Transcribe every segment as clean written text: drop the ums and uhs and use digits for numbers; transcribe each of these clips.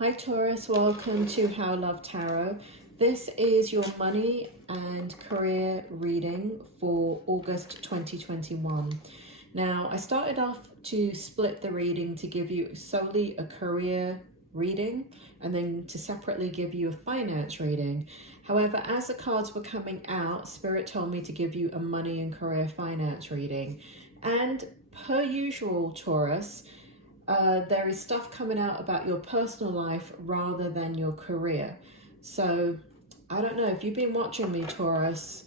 Hi Taurus, welcome to How Love Tarot. This is your money and career reading for August 2021. Now, I started off to split the reading to give you solely a career reading and then to separately give you a finance reading. However, as the cards were coming out, Spirit told me to give you a money and career finance reading. And per usual, Taurus, there is stuff coming out about your personal life rather than your career. So I don't know if you've been watching me, Taurus.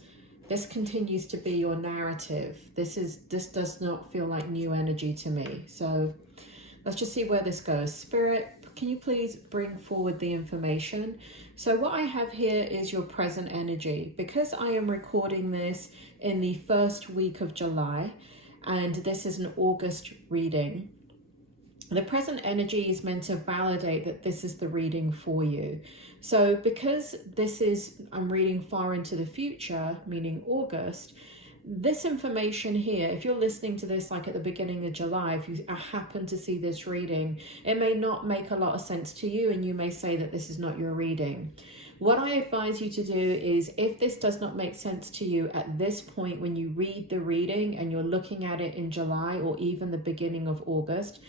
This continues to be your narrative. This does not feel like new energy to me. So let's just see where this goes. Spirit, can you please bring forward the information? So what I have here is your present energy. Because I am recording this in the first week of July, and this is an August reading, the present energy is meant to validate that this is the reading for you. So because I'm reading far into the future, meaning August, this information here, if you're listening to this like at the beginning of July, if you happen to see this reading, it may not make a lot of sense to you and you may say that this is not your reading. What I advise you to do is, if this does not make sense to you at this point when you read the reading and you're looking at it in July or even the beginning of August,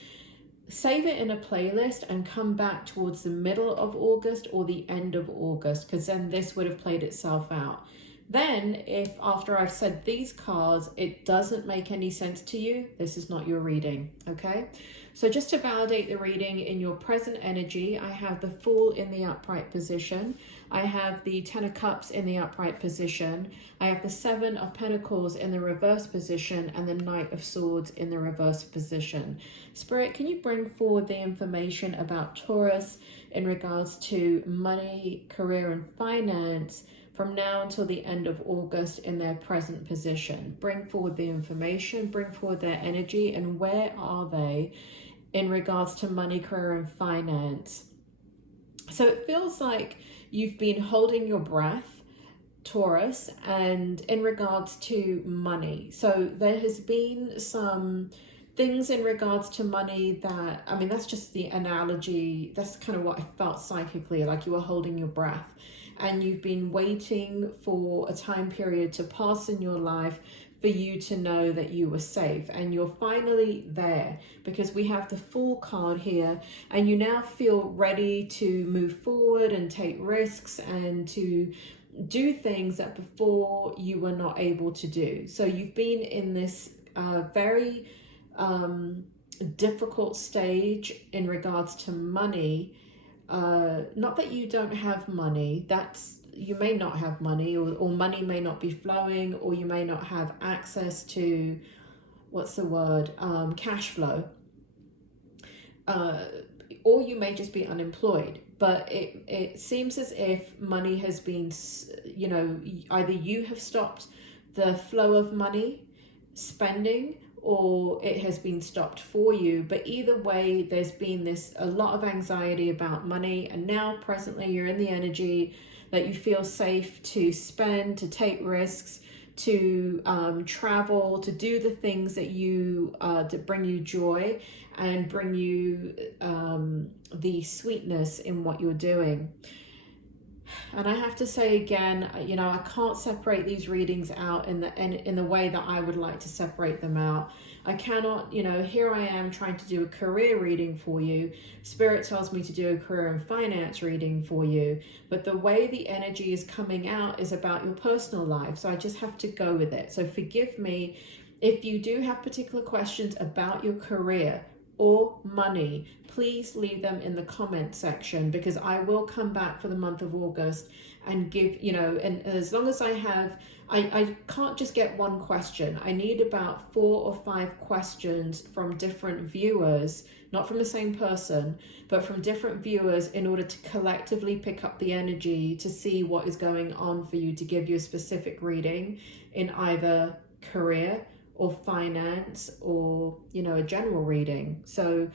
save it in a playlist and come back towards the middle of August or the end of August, because then this would have played itself out. Then if after I've said these cards, it doesn't make any sense to you, this is not your reading, okay? So just to validate the reading in your present energy, I have the Fool in the upright position. I have the Ten of Cups in the upright position. I have the Seven of Pentacles in the reverse position and the Knight of Swords in the reverse position. Spirit, can you bring forward the information about Taurus in regards to money, career and finance from now until the end of August in their present position? Bring forward the information, bring forward their energy, and where are they in regards to money, career and finance? So it feels like you've been holding your breath, Taurus, and in regards to money. So there has been some things in regards to money that, I mean, that's just the analogy. That's kind of what I felt psychically, like you were holding your breath and you've been waiting for a time period to pass in your life for you to know that you were safe, and you're finally there because we have the Fool card here, and you now feel ready to move forward and take risks and to do things that before you were not able to do. So you've been in this very difficult stage in regards to money. Not that you don't have money, you may not have money, or money may not be flowing, or you may not have access to, cash flow, or you may just be unemployed. But it seems as if money has been, either you have stopped the flow of money, spending, or it has been stopped for you. But either way, there's been a lot of anxiety about money, and now presently you're in the energy that you feel safe to spend, to take risks, to travel, to do the things that bring you joy and bring you the sweetness in what you're doing. And I have to say again, I can't separate these readings out in the way that I would like to separate them out. I cannot, here I am trying to do a career reading for you. Spirit tells me to do a career and finance reading for you. But the way the energy is coming out is about your personal life. So I just have to go with it. So forgive me if you do have particular questions about your career or money. Please leave them in the comment section, because I will come back for the month of August and give, and as long as I can't just get one question. I need about 4 or 5 questions from different viewers, not from the same person, but from different viewers, in order to collectively pick up the energy to see what is going on for you, to give you a specific reading in either career or finance, or a general reading. So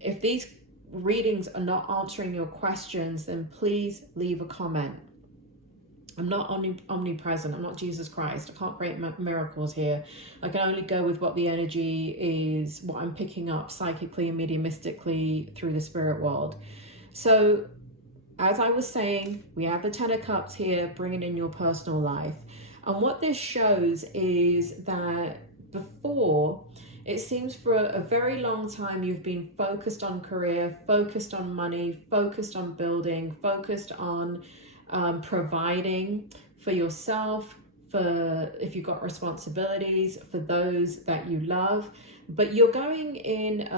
if these readings are not answering your questions, then please leave a comment. I'm not omnipresent. I'm not Jesus Christ. I can't create miracles here. I can only go with what the energy is, what I'm picking up psychically and mediumistically through the spirit world. So as I was saying, we have the Ten of Cups here, bringing in your personal life. And what this shows is that before, it seems for a very long time you've been focused on career, focused on money, focused on building, focused on providing for yourself, for if you've got responsibilities, for those that you love. But you're going in,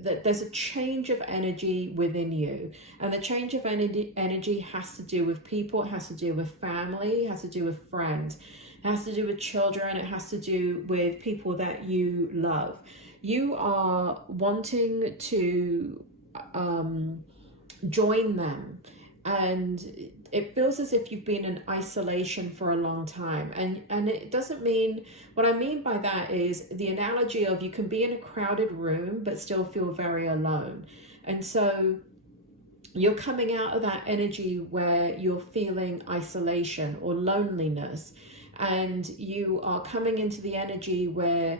that there's a change of energy within you. And the change of energy has to do with people, it has to do with family, it has to do with friends, it has to do with children, it has to do with people that you love. You are wanting to join them, and it feels as if you've been in isolation for a long time. And it doesn't mean, what I mean by that is the analogy of you can be in a crowded room but still feel very alone. And so you're coming out of that energy where you're feeling isolation or loneliness, and you are coming into the energy where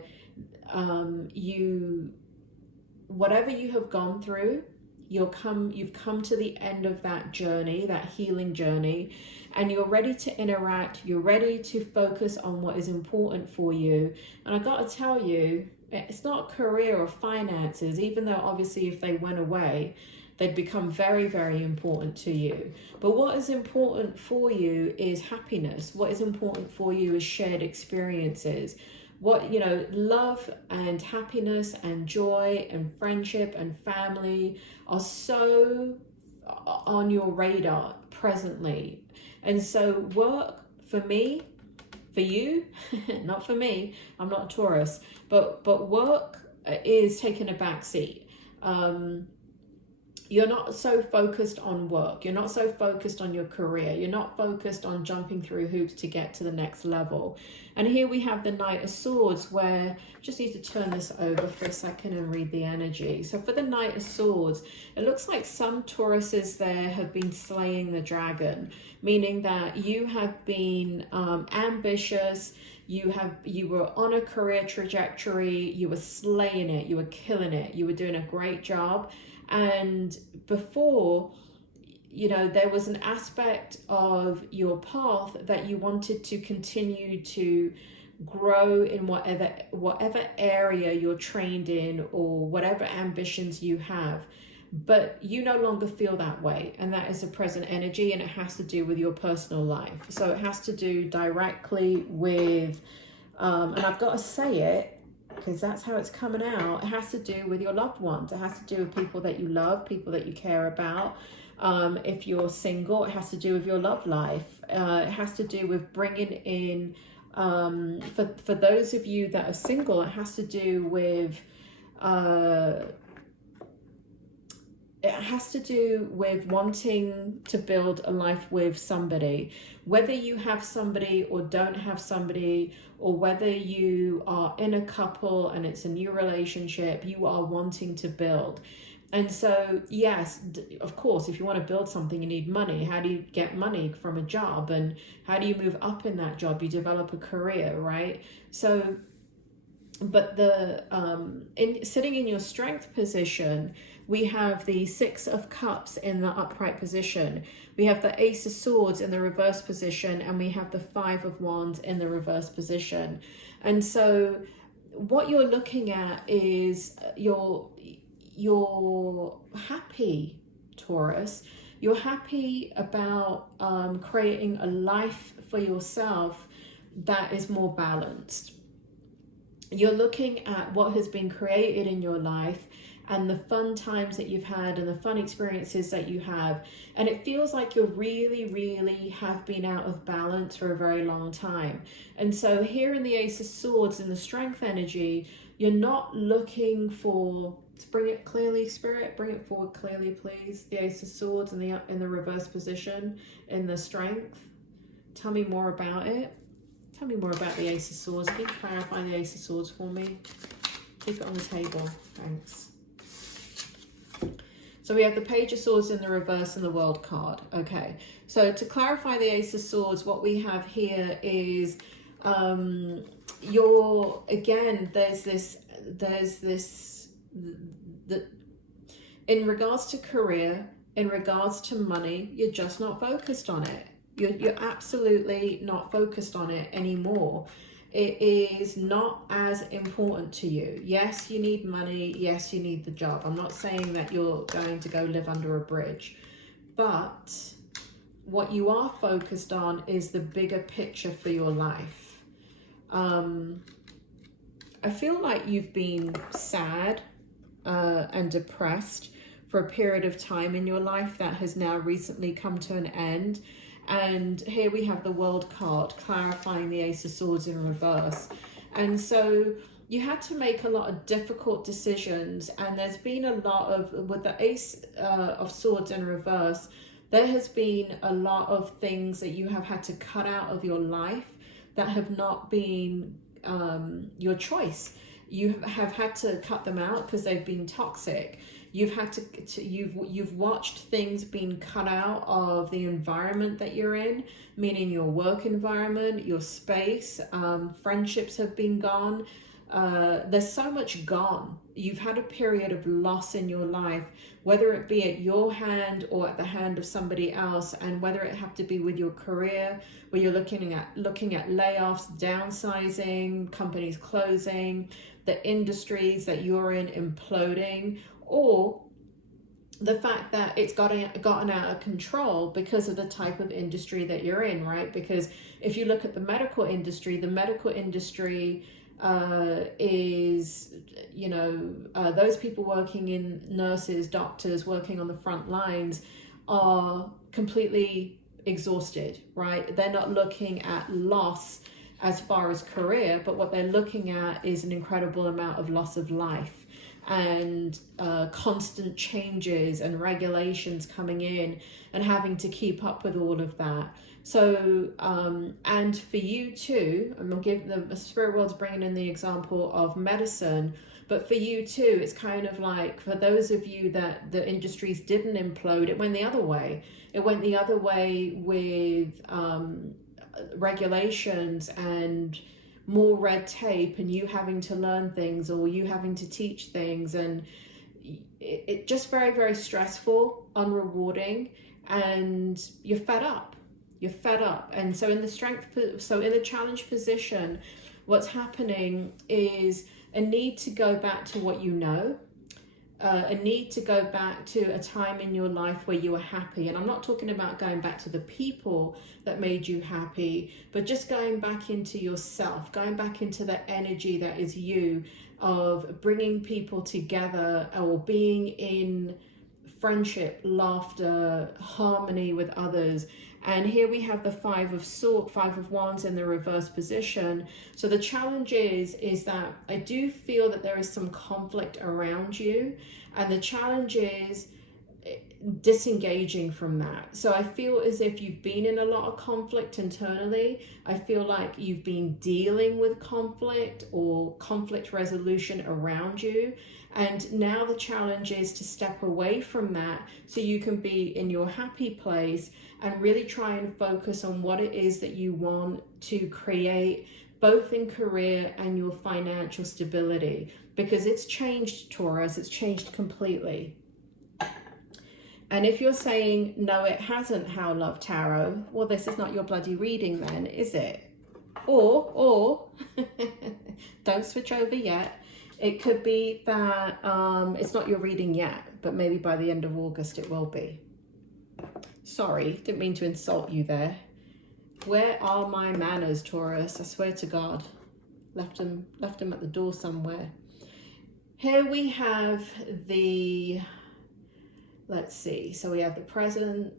whatever you have gone through, you've come to the end of that journey, that healing journey, and you're ready to interact, you're ready to focus on what is important for you. And I got to tell you, it's not career or finances, even though obviously if they went away, they'd become very, very important to you. But what is important for you is happiness. What is important for you is shared experiences. What, love and happiness and joy and friendship and family are so on your radar presently. And so work, for me, for you, not for me, I'm not a Taurus, but work is taking a back seat. You're not so focused on work. You're not so focused on your career. You're not focused on jumping through hoops to get to the next level. And here we have the Knight of Swords, where I just need to turn this over for a second and read the energy. So for the Knight of Swords, it looks like some Tauruses there have been slaying the dragon, meaning that you have been ambitious. You were on a career trajectory. You were slaying it. You were killing it. You were doing a great job. And before, there was an aspect of your path that you wanted to continue to grow in whatever area you're trained in, or whatever ambitions you have. But you no longer feel that way, and that is the present energy, and it has to do with your personal life. So it has to do directly with, and I've got to say it, because that's how it's coming out. It has to do with your loved ones. It has to do with people that you love, people that you care about. If you're single, it has to do with your love life. It has to do with bringing in, for those of you that are single, it has to do with, wanting to build a life with somebody. Whether you have somebody or don't have somebody, or whether you are in a couple and it's a new relationship, you are wanting to build. And so, yes, of course, if you want to build something, you need money. How do you get money? From a job. And how do you move up in that job? You develop a career, right? So, but sitting in your strength position, we have the Six of Cups in the upright position. We have the Ace of Swords in the reverse position, and we have the Five of Wands in the reverse position. And so what you're looking at is you're happy, Taurus. You're happy about creating a life for yourself that is more balanced. You're looking at what has been created in your life and the fun times that you've had and the fun experiences that you have. And it feels like you really, really have been out of balance for a very long time. And so here in the Ace of Swords, in the strength energy, you're not looking for, to bring it clearly, Spirit, bring it forward clearly, please. The Ace of Swords in the reverse position, in the strength. Tell me more about it. Tell me more about the Ace of Swords. Can you clarify the Ace of Swords for me? Keep it on the table. Thanks. So we have the Page of Swords in the reverse and the World card. Okay. So to clarify the Ace of Swords, what we have here is In regards to career, in regards to money, you're just not focused on it. You're absolutely not focused on it anymore. It is not as important to you. Yes, you need money. Yes, you need the job. I'm not saying that you're going to go live under a bridge. But what you are focused on is the bigger picture for your life. I feel like you've been sad and depressed for a period of time in your life that has now recently come to an end. And here we have the World card clarifying the Ace of Swords in reverse. And so you had to make a lot of difficult decisions, and there's been a lot of, with the Ace of Swords in reverse, there has been a lot of things that you have had to cut out of your life that have not been your choice. You have had to cut them out because they've been toxic. You've had to you've watched things being cut out of the environment that you're in, meaning your work environment, your space. Friendships have been gone. There's so much gone. You've had a period of loss in your life, whether it be at your hand or at the hand of somebody else, and whether it have to be with your career, where you're looking at layoffs, downsizing, companies closing, the industries that you're in imploding, or the fact that it's gotten out of control because of the type of industry that you're in, right? Because if you look at the medical industry is, you know, those people working in, nurses, doctors working on the front lines, are completely exhausted, right? They're not looking at loss as far as career, but what they're looking at is an incredible amount of loss of life and constant changes and regulations coming in and having to keep up with all of that. So, and for you too, I'm going to give the spirit world's bringing in the example of medicine, but for you too, it's kind of like, for those of you that the industries didn't implode, it went the other way. It went the other way with regulations and more red tape, and you having to learn things, or you having to teach things, and it just very, very stressful, unrewarding, and you're fed up. And so in the challenge position, what's happening is a need to go back to what you know, a need to go back to a time in your life where you were happy. And I'm not talking about going back to the people that made you happy, but just going back into yourself, going back into the energy that is you, of bringing people together, or being in friendship, laughter, harmony with others. And here we have the Five of Wands in the reverse position. So the challenge is that I do feel that there is some conflict around you, and the challenge is disengaging from that. So I feel as if you've been in a lot of conflict internally. I feel like you've been dealing with conflict or conflict resolution around you. And now the challenge is to step away from that so you can be in your happy place and really try and focus on what it is that you want to create, both in career and your financial stability. Because it's changed, Taurus, it's changed completely. And if you're saying, no, it hasn't, How Love Tarot, well, this is not your bloody reading then, is it? Or don't switch over yet. It could be that it's not your reading yet, but maybe by the end of August it will be. Sorry, didn't mean to insult you there. Where are my manners, Taurus? I swear to God. Left them at the door somewhere. Here we have the... Let's see. So we have the present.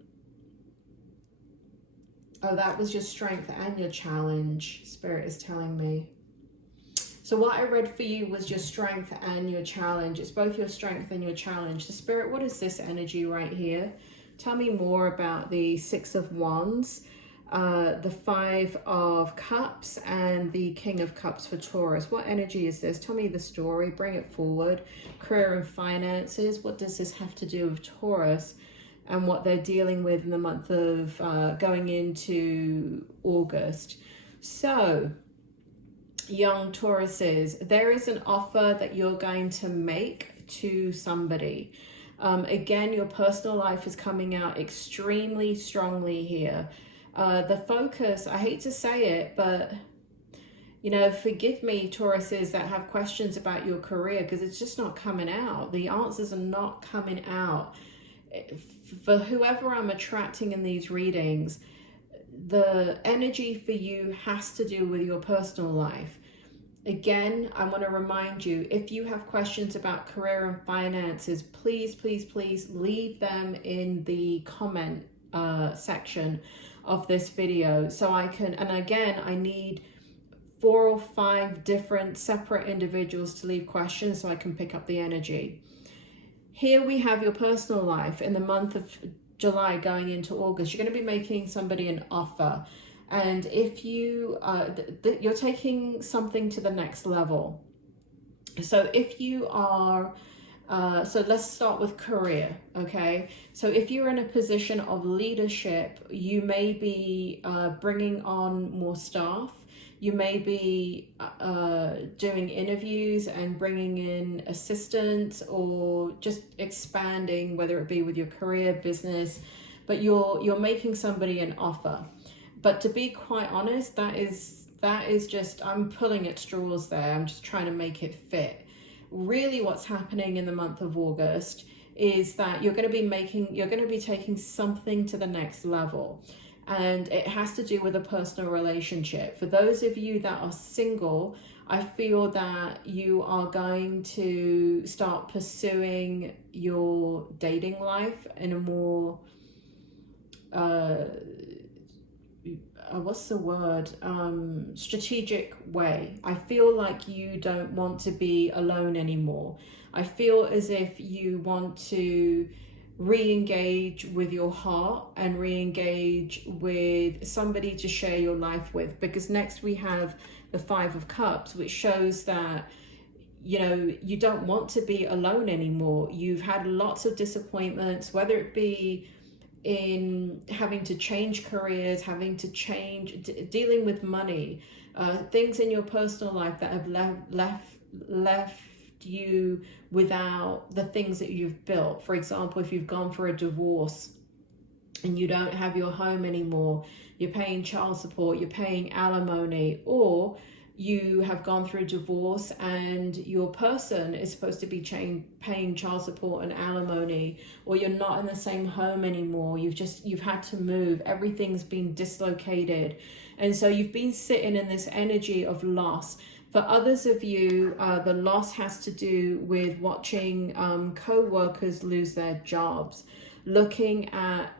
Oh, that was your strength and your challenge, Spirit is telling me. So what I read for you was your strength and your challenge. It's both your strength and your challenge. The Spirit, what is this energy right here? Tell me more about the Six of Wands, the Five of Cups, and the King of Cups for Taurus. What energy is this? Tell me the story. Bring it forward. Career and finances. What does this have to do with Taurus and what they're dealing with in the month of going into August? So, young Tauruses, there is an offer that you're going to make to somebody. Again, your personal life is coming out extremely strongly here. The focus, I hate to say it, but you know, forgive me, Tauruses that have questions about your career, because it's just not coming out. The answers are not coming out. For whoever I'm attracting in these readings, the energy for you has to do with your personal life. Again, I want to remind you, if you have questions about career and finances, please, please, please leave them in the comment section of this video so I can, and again, I need 4 or 5 different separate individuals to leave questions so I can pick up the energy. Here we have your personal life in the month of July going into August. You're going to be making somebody an offer. And if you, you're taking something to the next level. So if you are, so let's start with career, okay? So if you're in a position of leadership, you may be bringing on more staff. You may be doing interviews and bringing in assistants, or just expanding, whether it be with your career, business, but you're making somebody an offer. But to be quite honest, that is just, I'm pulling at straws there. I'm just trying to make it fit. Really what's happening in the month of August is that you're going to be taking something to the next level. And it has to do with a personal relationship. For those of you that are single, I feel that you are going to start pursuing your dating life in a more, what's the word? Strategic way. I feel like you don't want to be alone anymore. I feel as if you want to re-engage with your heart and re-engage with somebody to share your life with, because next we have the 5 of Cups, which shows that, you know, you don't want to be alone anymore. You've had lots of disappointments, whether it be in having to change careers, having to change, dealing with money, things in your personal life that have left you without the things that you've built. For example, if you've gone for a divorce and you don't have your home anymore, you're paying child support, you're paying alimony, or you have gone through divorce and your person is supposed to be paying child support and alimony, or you're not in the same home anymore, you've had to move, everything's been dislocated, and so you've been sitting in this energy of loss. For others of you, the loss has to do with watching co-workers lose their jobs, looking at,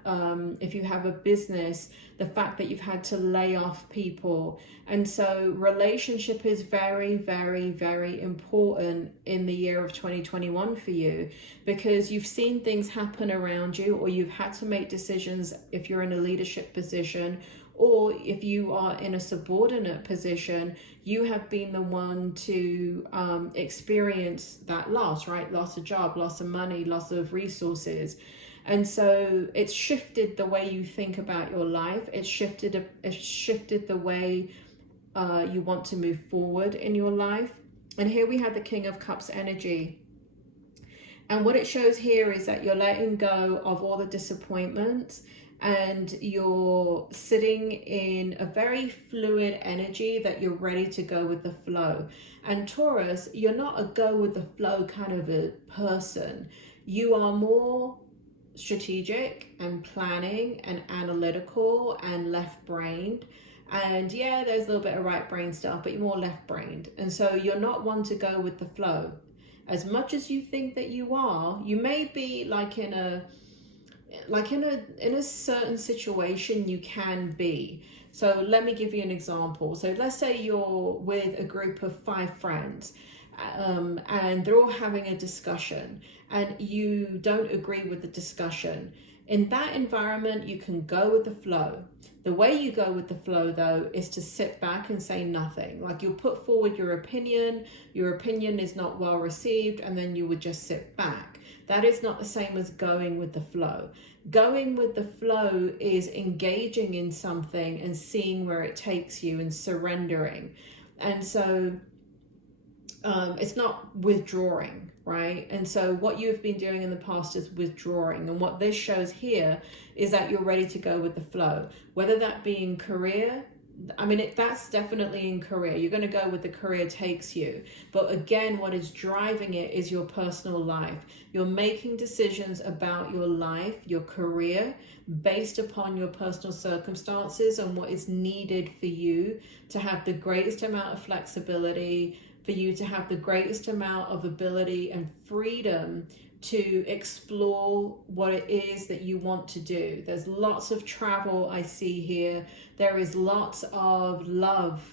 if you have a business, the fact that you've had to lay off people. And so relationship is very, very, very important in the year of 2021 for you, because you've seen things happen around you, or you've had to make decisions if you're in a leadership position, or if you are in a subordinate position, you have been the one to experience that loss, right? Loss of job, loss of money, loss of resources. And so it's shifted the way you think about your life. It's shifted the way you want to move forward in your life. And here we have the King of Cups energy. And what it shows here is that you're letting go of all the disappointments, and you're sitting in a very fluid energy that you're ready to go with the flow. And Taurus, you're not a go with the flow kind of a person. You are more strategic and planning and analytical and left-brained. And yeah, there's a little bit of right-brain stuff, but you're more left-brained. And so you're not one to go with the flow. As much as you think that you are, you may be like in a certain situation you can be. So let me give you an example. So let's say you're with a group of 5 friends, and they're all having a discussion, and you don't agree with the discussion. In that environment, you can go with the flow. The way you go with the flow, though, is to sit back and say nothing. Like, you'll put forward your opinion is not well received, and then you would just sit back. That is not the same as going with the flow. Going with the flow is engaging in something and seeing where it takes you and surrendering. And so it's not withdrawing, right? And so what you've been doing in the past is withdrawing. And what this shows here is that you're ready to go with the flow, whether that be in career. I mean, that's definitely in career. You're going to go where the career takes you. But again, what is driving it is your personal life. You're making decisions about your life, your career, based upon your personal circumstances and what is needed for you to have the greatest amount of flexibility, for you to have the greatest amount of ability and freedom to explore what it is that you want to do. There's lots of travel I see here. There is lots of love.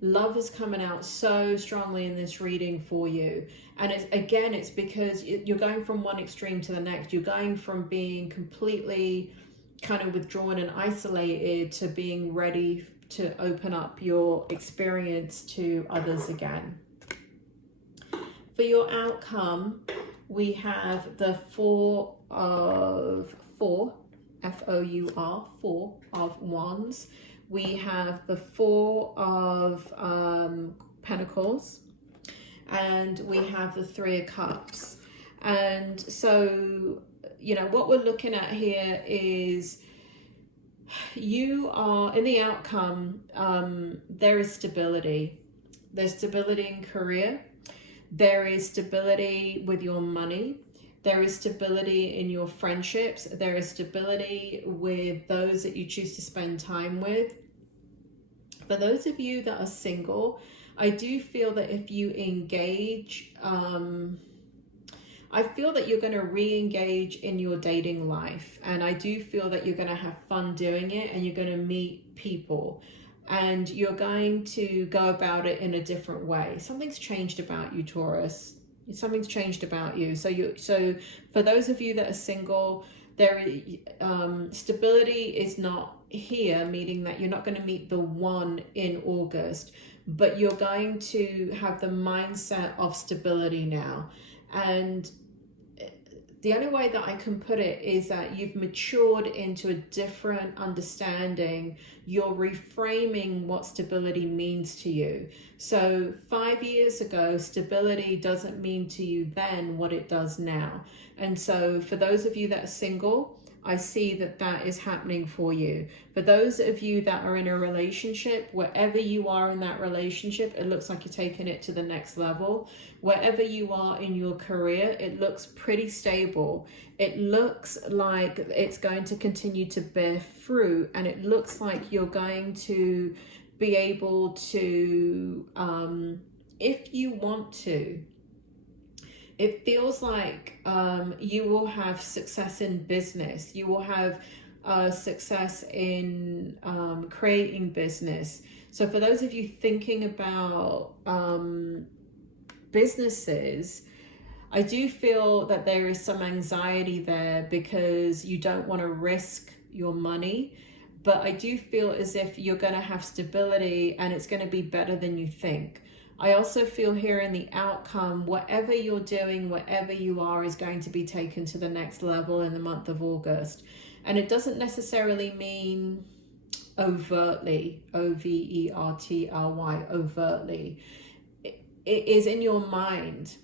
Love is coming out so strongly in this reading for you. And it's because you're going from one extreme to the next. You're going from being completely kind of withdrawn and isolated to being ready to open up your experience to others again. For your outcome, we have the Four, F-O-U-R, 4 of Wands. We have the Four of Pentacles, and we have the Three of Cups. And so, you know, what we're looking at here is you are, in the outcome, there is stability. There's stability in career. There is stability with your money. There is stability in your friendships. There is stability with those that you choose to spend time with. For those of you that are single, I do feel that if you engage, I feel that you're going to re-engage in your dating life. And I do feel that you're going to have fun doing it, and you're going to meet people. And you're going to go about it in a different way. Something's changed about you, Taurus. Something's changed about you. So for those of you that are single, stability is not here, meaning that you're not going to meet the one in August, but you're going to have the mindset of stability now. And the only way that I can put it is that you've matured into a different understanding. You're reframing what stability means to you. So 5 years ago, stability doesn't mean to you then what it does now. And so for those of you that are single, I see that that is happening for you. For those of you that are in a relationship, wherever you are in that relationship, it looks like you're taking it to the next level. Wherever you are in your career, it looks pretty stable. It looks like it's going to continue to bear fruit, and it looks like you're going to be able to, if you want to, it feels like you will have success in business. You will have success in creating business. So for those of you thinking about businesses, I do feel that there is some anxiety there because you don't want to risk your money. But I do feel as if you're going to have stability, and it's going to be better than you think. I also feel here in the outcome, whatever you're doing, wherever you are, is going to be taken to the next level in the month of August. And it doesn't necessarily mean overtly, O-V-E-R-T-L-Y, overtly. It is in your mind.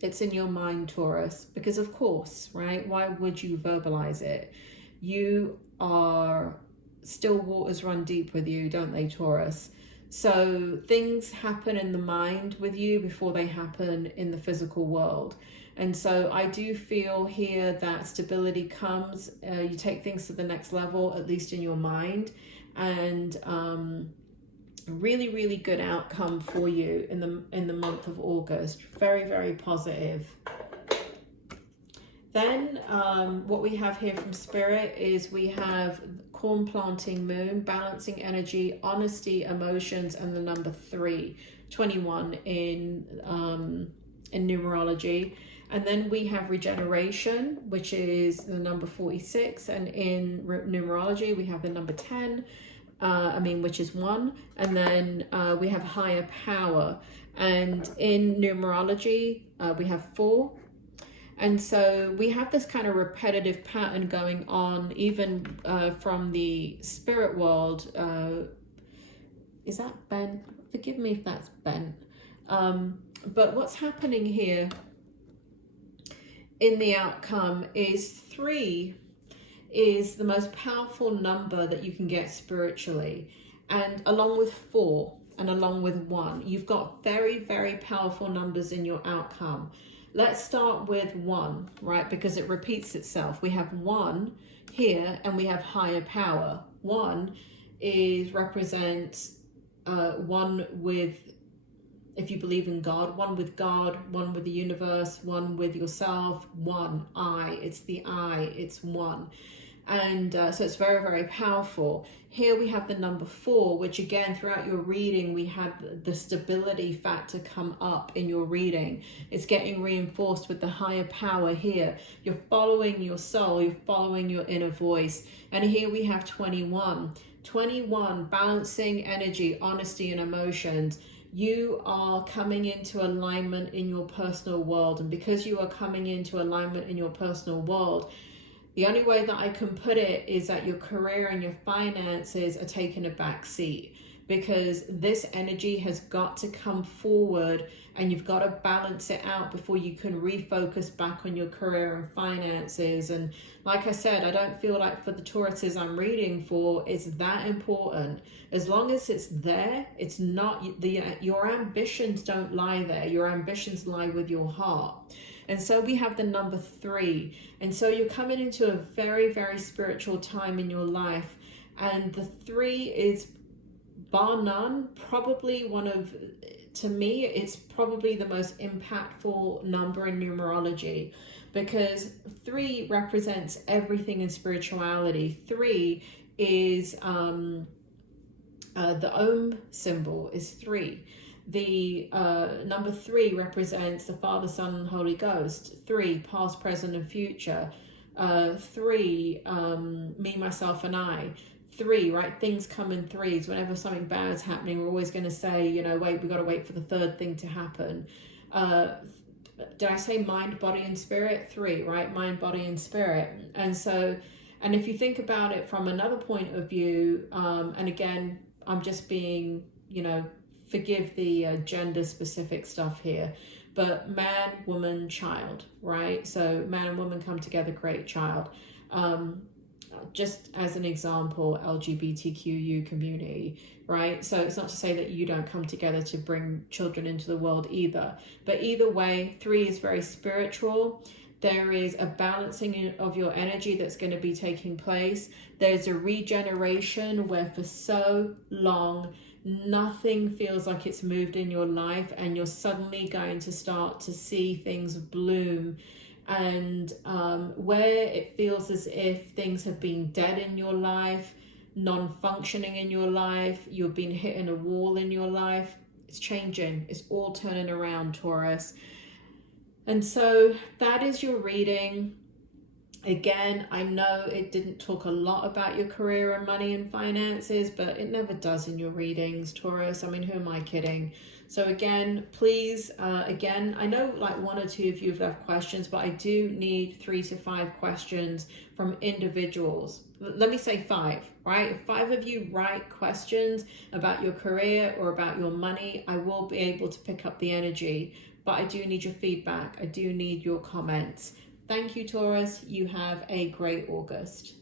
It's in your mind, Taurus, because of course, right? Why would you verbalize it? You are, still waters run deep with you, don't they, Taurus? So things happen in the mind with you before they happen in the physical world. And so I do feel here that stability comes, you take things to the next level, at least in your mind, and really, really good outcome for you in the month of August. Very, very positive. Then what we have here from Spirit is we have corn planting moon, balancing energy, honesty, emotions, and the number 3, 21 in numerology. And then we have regeneration, which is the number 46, and in numerology we have the number 10, which is 1, and then we have higher power, and in numerology we have 4. And so we have this kind of repetitive pattern going on, even from the spirit world. Is that Ben? Forgive me if that's Ben. But what's happening here in the outcome is 3 is the most powerful number that you can get spiritually. And along with 4 and along with 1, you've got very, very powerful numbers in your outcome. Let's start with 1, right? Because it repeats itself. We have 1 here and we have higher power. 1 represents 1 with, if you believe in God, 1 with God, 1 with the universe, 1 with yourself, 1, I, it's the I, it's 1. And so it's very, very powerful. Here we have the number 4, which again, throughout your reading, we have the stability factor come up in your reading. It's getting reinforced with the higher power here. You're following your soul, you're following your inner voice. And here we have 21. 21, balancing energy, honesty, and emotions. You are coming into alignment in your personal world. And because you are coming into alignment in your personal world, the only way that I can put it is that your career and your finances are taking a back seat, because this energy has got to come forward and you've got to balance it out before you can refocus back on your career and finances. And like I said, I don't feel like for the Tauruses I'm reading for, it's that important. As long as it's there, it's not, your ambitions don't lie there. Your ambitions lie with your heart. And so we have the number 3. And so you're coming into a very, very spiritual time in your life. And the 3 is, bar none, probably one of, to me, it's probably the most impactful number in numerology, because 3 represents everything in spirituality. 3 is, the Om symbol is 3. The number 3 represents the Father, Son, and Holy Ghost. 3, past, present, and future. 3, me, myself, and I. 3, right? Things come in 3s. Whenever something bad is happening, we're always going to say, you know, wait, we got to wait for the 3rd thing to happen. Did I say mind, body, and spirit? 3, right? Mind, body, and spirit. And so, and if you think about it from another point of view, and again, I'm just being, you know, forgive the gender specific stuff here, but man, woman, child, right? So man and woman come together, create child. Just as an example, LGBTQU community, right? So it's not to say that you don't come together to bring children into the world either, but either way, 3 is very spiritual. There is a balancing of your energy that's going to be taking place. There's a regeneration where for so long nothing feels like it's moved in your life, and you're suddenly going to start to see things bloom. And where it feels as if things have been dead in your life, non-functioning in your life, you've been hitting a wall in your life, it's changing. It's all turning around, Taurus. And so that is your reading. Again, I know it didn't talk a lot about your career and money and finances, but it never does in your readings, Taurus. I mean, who am I kidding? So again, please, again, I know like 1 or 2 of you have left questions, but I do need 3 to 5 questions from individuals. Let me say 5, right? If 5 of you write questions about your career or about your money, I will be able to pick up the energy, but I do need your feedback. I do need your comments. Thank you, Taurus. You have a great August.